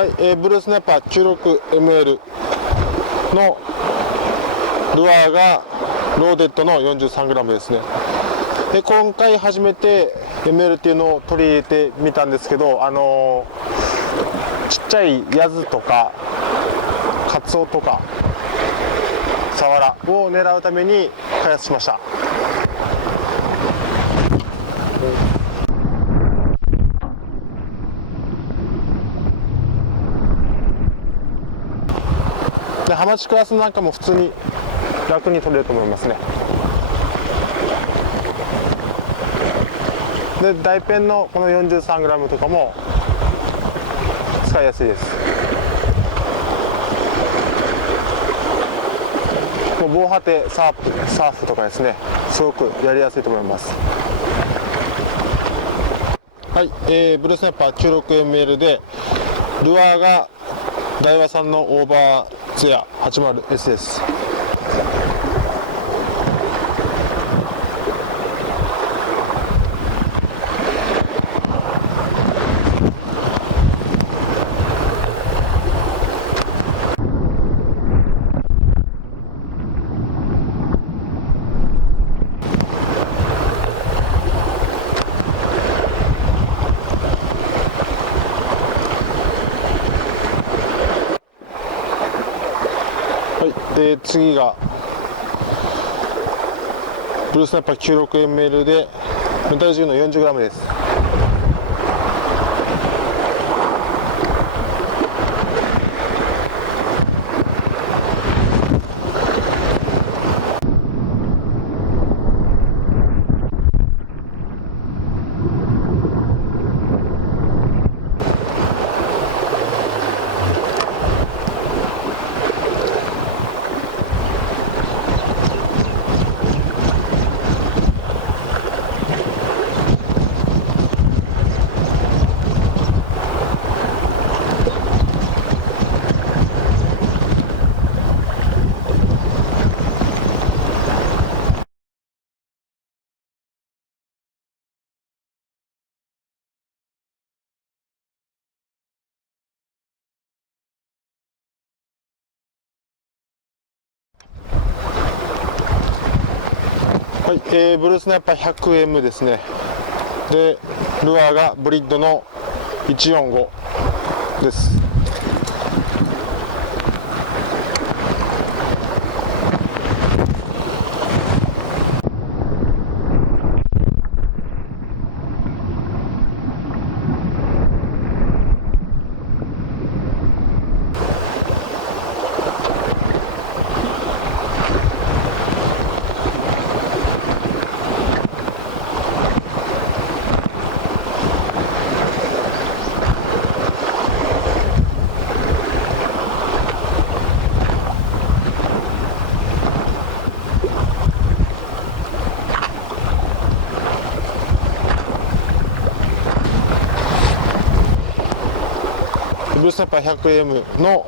はい、ブルースナイパー 96ML のルアーがローデッドの 43g ですね。で今回初めて ML っていうのを取り入れてみたんですけど、ちっちゃいヤズとかカツオとかサワラを狙うために開発しました。でハマチクラスなんかも普通に楽に取れると思いますね。で大ペンのこの 43g とかも使いやすいです。もう防波堤サーフとかですね、すごくやりやすいと思います。はい、ブルースナイパー 96ML でルアーがダイワさんのオーバーツヤ 80S です。はい、で次がブルースナイパー 96ML でメタル銃の 40g です。はい、ブルースナイパー 100M ですね。でルアーがブリッドの145です。ブルースナイパー 100M の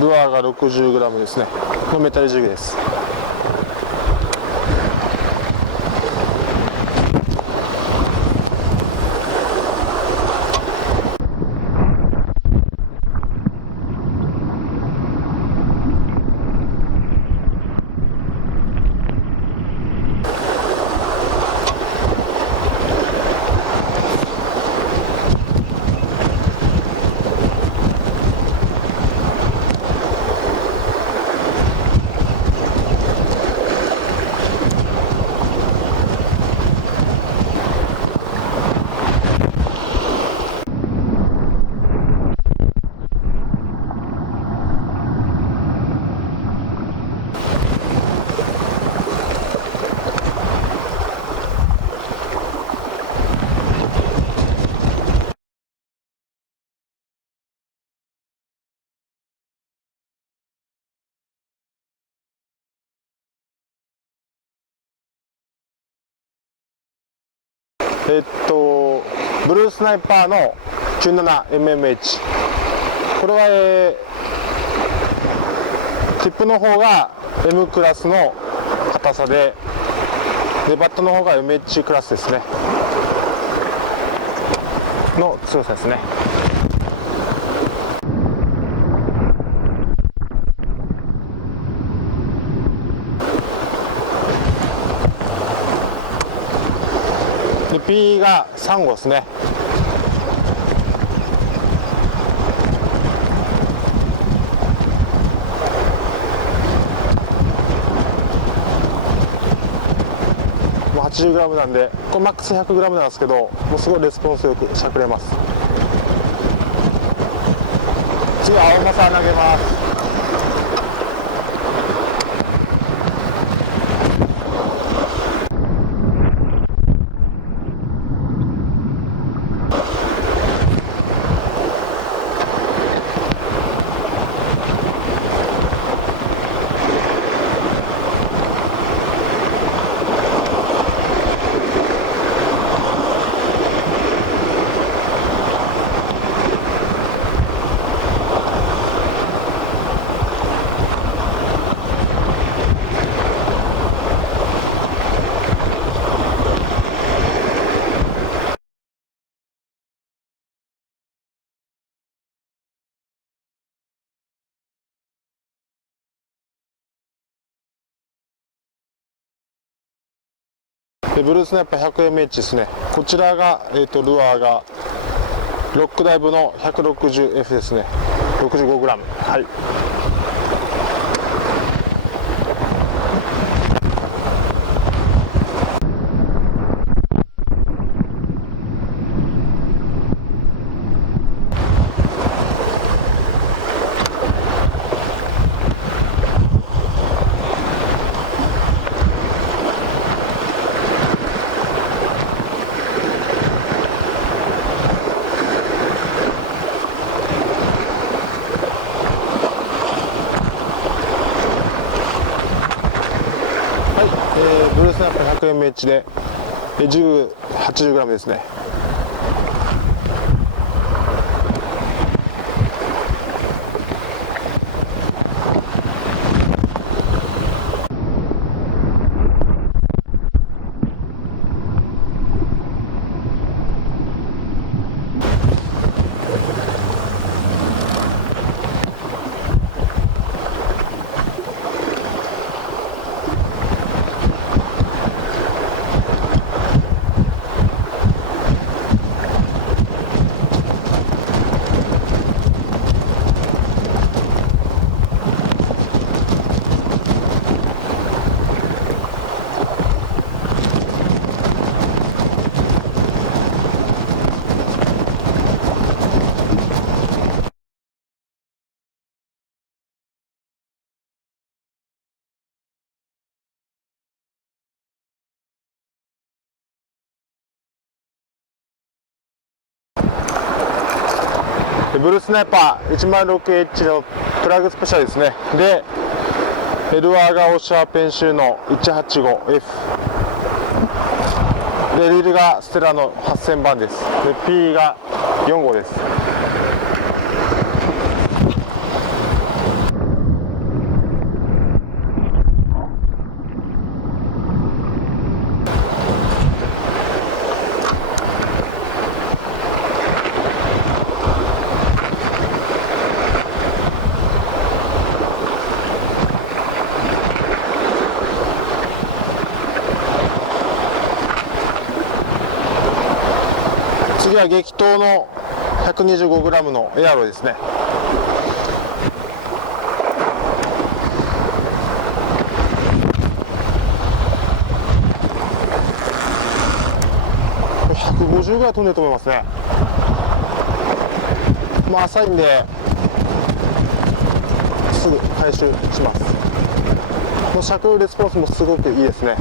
ルアーが 60g ですねのメタルジグです。ブルースナイパーの 97MMH、 これは、ティップの方が M クラスの硬さで、バットの方が MH クラスですねの強さですね。P が3号ですね。もう 80g なんで、これマックス 100g なんですけど、もうすごいレスポンスよくしゃくれます。次は青マサ投げます。でブルースナイパー 100mH ですね。こちらが、ルアーがロックダイブの 160F ですね。 65g。 はい。ブルースナイパー 100mH で80g ですね。ブルースナイパー 106H のプラグスペシャルですね。でルアーがオシャーペンシューの 185F でリールがステラの8000番です。で P が4号です。次は激闘の 125g のエアロですね。150ぐらい飛んでると思いますね。まあ浅いんですぐ回収します。この尺レスポンスもすごくいいですね。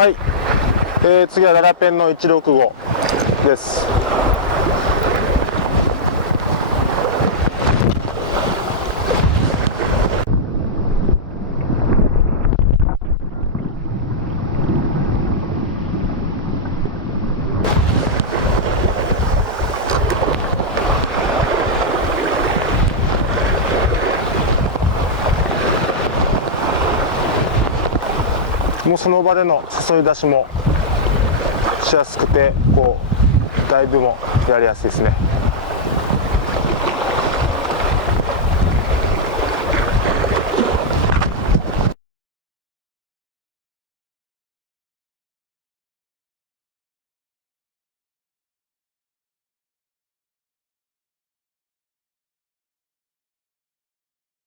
はい、次はララペンの165です。その場での誘い出しもしやすくて、ダイブもやりやすいですね。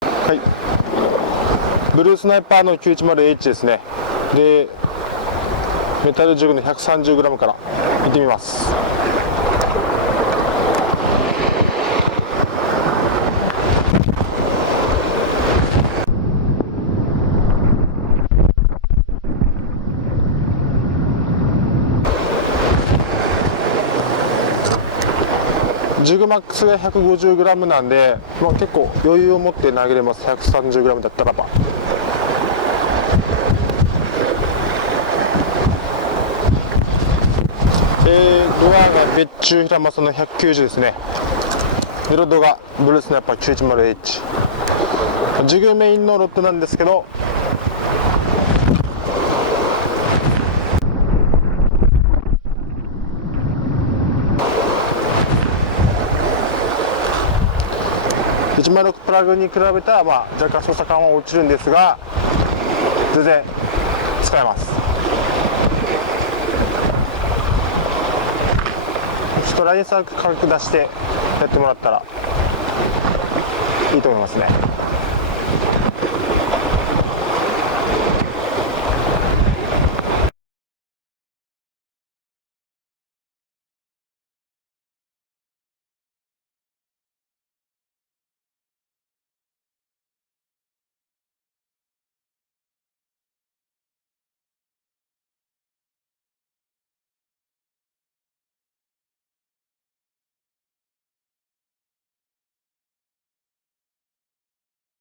はい、ブルースナイパーの 910H ですね。でメタルジグの 130g からいってみます。ジグマックスが 150g なんで、結構余裕を持って投げれます。 130g だったらば。ドアが別注平正の190ですね。でロッドがブルースナイパー 910H、 ジグメインのロッドなんですけど、106プラグに比べたら、若干操作感は落ちるんですが、全然使えます。ちょっとラインサーク軽く出してやってもらったらいいと思いますね。